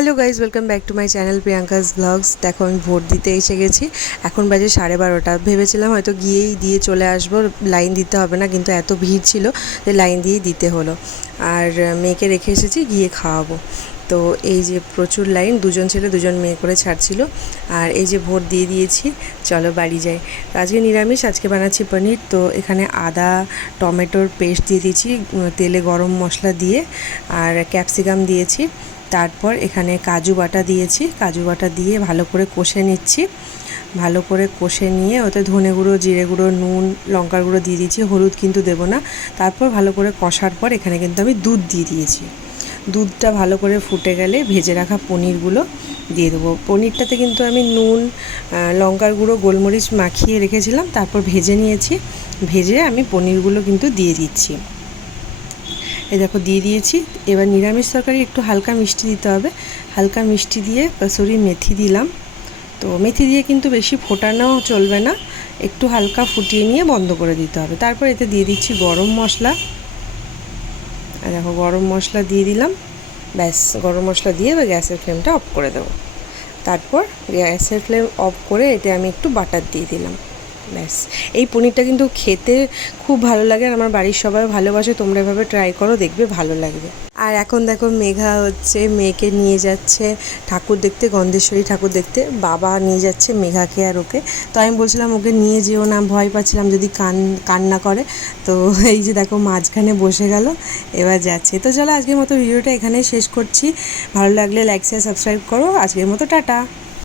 Hello guys welcome back to my channel Priyanka's blogs. দেখো, আমি vote দিতে এসে গেছি। এখন বাজে সাড়ে বারোটা। ভেবেছিলাম হয়তো গিয়েই দিয়ে চলে আসব। লাইন দিতে হবে না, কিন্তু এত ভিড় ছিল যে লাইন দিয়েই দিতে হলো। আর মেয়েকে রেখে এসেছি, গিয়ে খাওয়াবো। তো এই যে প্রচুর লাইন, দুজন ছেলে, দুজন মেয়ে করে ছাড়ছিল। আর এই যে ভোট দিয়ে দিয়েছি, চলো বাড়ি যাই। তো আজকে নিরামিষ, আজকে বানাচ্ছি পনির। তো এখানে আদা, টমেটোর পেস্ট দিয়ে দিয়েছি তেলে গরম মশলা দিয়ে, আর ক্যাপসিকাম দিয়েছি। তারপর এখানে কাজু বাটা দিয়েছি। কাজু বাটা দিয়ে ভালো করে কষে নিচ্ছি। ভালো করে কষে নিয়ে ওতে ধনে গুঁড়ো, জিরে গুঁড়ো, নুন, লঙ্কার গুঁড়ো দিয়ে দিয়েছি। হলুদ কিন্তু দেবো না। তারপর ভালো করে কষার পর এখানে কিন্তু আমি দুধ দিয়ে দিয়েছি। দুধটা ভালো করে ফুটে গেলে ভেজে রাখা পনিরগুলো দিয়ে দেবো। পনিরটাতে কিন্তু আমি নুন লঙ্কার গুঁড়ো, গোলমরিচ মাখিয়ে রেখেছিলাম, তারপর ভেজে নিয়েছি। ভেজে আমি পনিরগুলো কিন্তু দিয়ে দিচ্ছি। এই দেখো, দিয়ে দিয়েছি। এবার নিরামিষ তরকারি একটু হালকা মিষ্টি দিতে হবে। হালকা মিষ্টি দিয়ে কসুরি মেথি দিলাম। তো মেথি দিয়ে কিন্তু বেশি ফোটানো চলবে না। একটু হালকা ফুটিয়ে নিয়ে বন্ধ করে দিতে হবে। তারপর এতে দিয়ে দিচ্ছি গরম মশলা। দেখো গরম মশলা দিয়ে দিলাম। ব্যাস, গরম মশলা দিয়ে এবার গ্যাসের ফ্লেমটা অফ করে দেবো। তারপর গ্যাসের ফ্লেম অফ করে এটা আমি একটু বাটার দিয়ে দিলাম। ব্যাস। এই পনিরটা কিন্তু খেতে খুব ভালো লাগে আর আমার বাড়ির সবাই ভালোবাসে, তোমরা এভাবে ট্রাই করো, দেখবে ভালো লাগবে। আর এখন দেখো মেঘা হচ্ছে, মেয়েকে নিয়ে যাচ্ছে ঠাকুর দেখতে, গন্ধেশ্বরী ঠাকুর দেখতে, বাবা নিয়ে যাচ্ছে মেঘাকে আর ওকে। তো আমি বলছিলাম ওকে নিয়ে যেও না, ভয় পাচ্ছিলাম যদি কান, কান্না করে। তো এই যে দেখো মাঝখানে বসে গেল, এবার যাচ্ছে। তো চলো আজকের মতো ভিডিওটা এখানেই শেষ করছি। ভালো লাগলে লাইক শেয়ার সাবস্ক্রাইব করো। আজকের মতো টাটা।